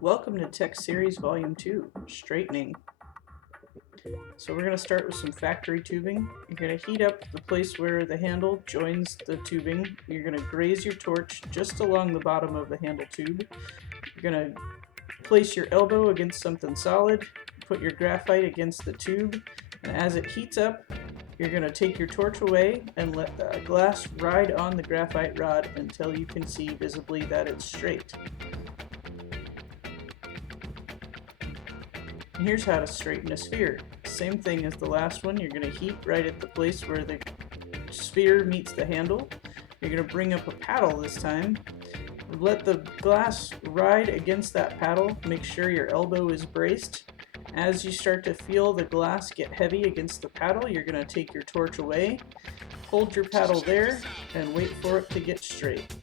Welcome to Tech Series Volume 2, Straightening. So we're going to start with some factory tubing. You're going to heat up the place where the handle joins the tubing. You're going to graze your torch just along the bottom of the handle tube. You're going to place your elbow against something solid, put your graphite against the tube, and as it heats up, you're going to take your torch away and let the glass ride on the graphite rod until you can see visibly that it's straight. And here's how to straighten a sphere. Same thing as the last one. You're going to heat right at the place where the sphere meets the handle. You're going to bring up a paddle this time. Let the glass ride against that paddle. Make sure your elbow is braced. As you start to feel the glass get heavy against the paddle, you're going to take your torch away, hold your paddle there, and wait for it to get straight.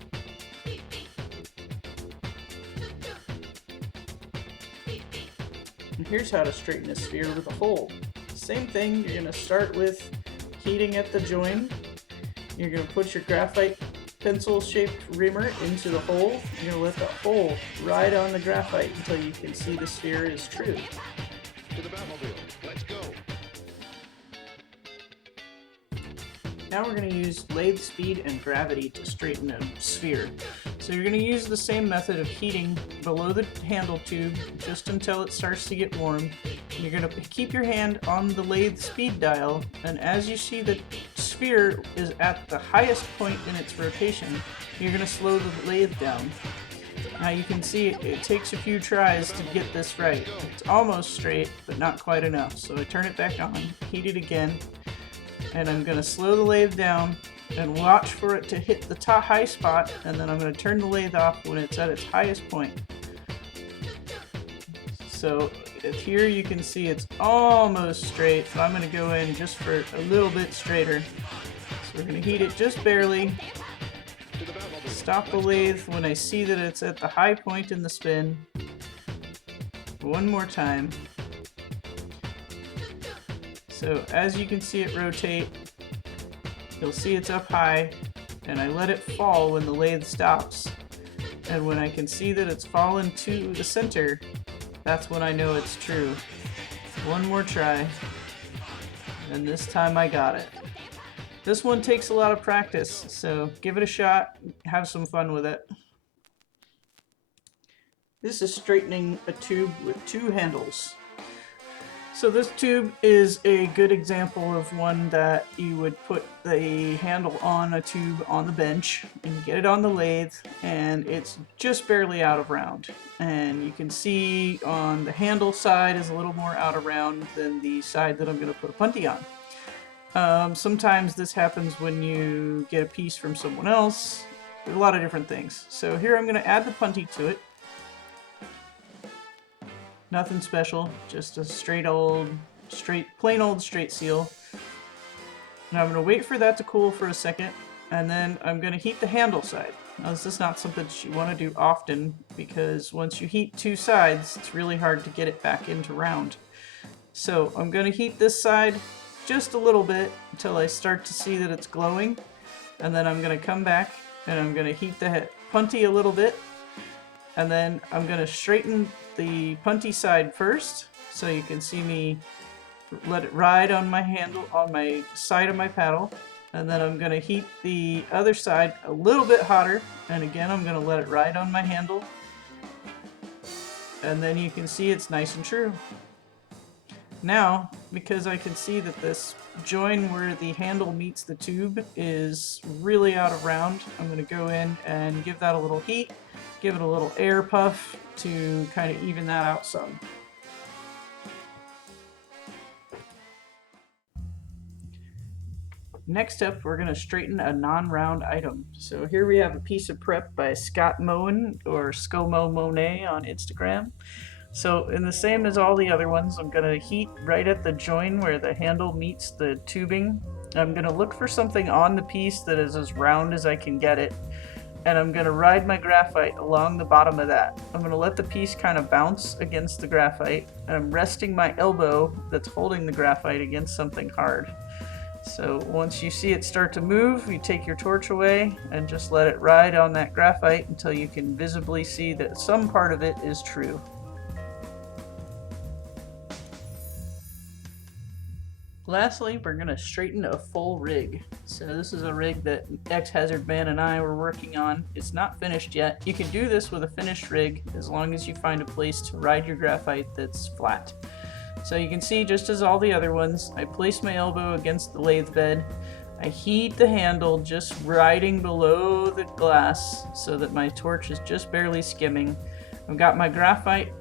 And here's how to straighten a sphere with a hole. Same thing, you're going to start with heating at the join. You're going to put your graphite pencil-shaped reamer into the hole. You're going to let the hole ride on the graphite until you can see the sphere is true. To the Batmobile. Let's go. Now we're going to use lathe speed and gravity to straighten a sphere. So you're going to use the same method of heating below the handle tube just until it starts to get warm. You're going to keep your hand on the lathe speed dial, and as you see the sphere is at the highest point in its rotation, you're going to slow the lathe down. Now you can see it takes a few tries to get this right. It's almost straight, but not quite enough. So I turn it back on, heat it again, and I'm going to slow the lathe down and watch for it to hit the top high spot, and then I'm going to turn the lathe off when it's at its highest point. So here you can see it's almost straight, so I'm going to go in just for a little bit straighter. So we're going to heat it just barely. Stop the lathe when I see that it's at the high point in the spin. One more time. So as you can see it rotate, you'll see it's up high, and I let it fall when the lathe stops. And when I can see that it's fallen to the center, that's when I know it's true. One more try, and this time I got it. This one takes a lot of practice, so give it a shot, have some fun with it. This is straightening a tube with two handles. So this tube is a good example of one that you would put the handle on a tube on the bench and get it on the lathe, and it's just barely out of round. And you can see on the handle side is a little more out of round than the side that I'm going to put a punty on. Sometimes this happens when you get a piece from someone else. There's a lot of different things. So here I'm going to add the punty to it. Nothing special, just a plain old straight seal. Now I'm going to wait for that to cool for a second, and then I'm going to heat the handle side. Now this is not something that you want to do often, because once you heat two sides, it's really hard to get it back into round. So I'm going to heat this side just a little bit until I start to see that it's glowing, and then I'm going to come back and I'm going to heat the punty a little bit, and then I'm going to straighten the punty side first, so you can see me let it ride on my handle, on my side of my paddle, and then I'm going to heat the other side a little bit hotter, and again I'm going to let it ride on my handle, and then you can see it's nice and true. Now, because I can see that this join where the handle meets the tube is really out of round, I'm going to go in and give that a little heat, give it a little air puff to kind of even that out some. Next up, we're going to straighten a non-round item. So here we have a piece of prep by Scott Moen, or ScoMo Monet on Instagram. So in the same as all the other ones, I'm going to heat right at the join where the handle meets the tubing. I'm going to look for something on the piece that is as round as I can get it, and I'm going to ride my graphite along the bottom of that. I'm going to let the piece kind of bounce against the graphite, and I'm resting my elbow that's holding the graphite against something hard. So once you see it start to move, you take your torch away and just let it ride on that graphite until you can visibly see that some part of it is true. Lastly, we're going to straighten a full rig. So this is a rig that X-Hazard Man and I were working on. It's not finished yet. You can do this with a finished rig as long as you find a place to ride your graphite that's flat. So you can see, just as all the other ones, I place my elbow against the lathe bed. I heat the handle just riding below the glass so that my torch is just barely skimming. I've got my graphite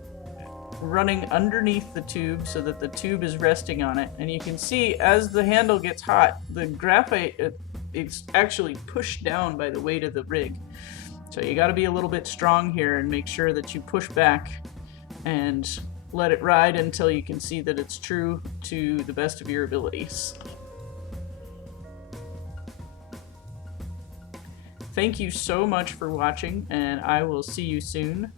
running underneath the tube so that the tube is resting on it, and you can see as the handle gets hot, the graphite is actually pushed down by the weight of the rig. So you got to be a little bit strong here and make sure that you push back and let it ride until you can see that it's true to the best of your abilities. Thank you so much for watching, and I will see you soon.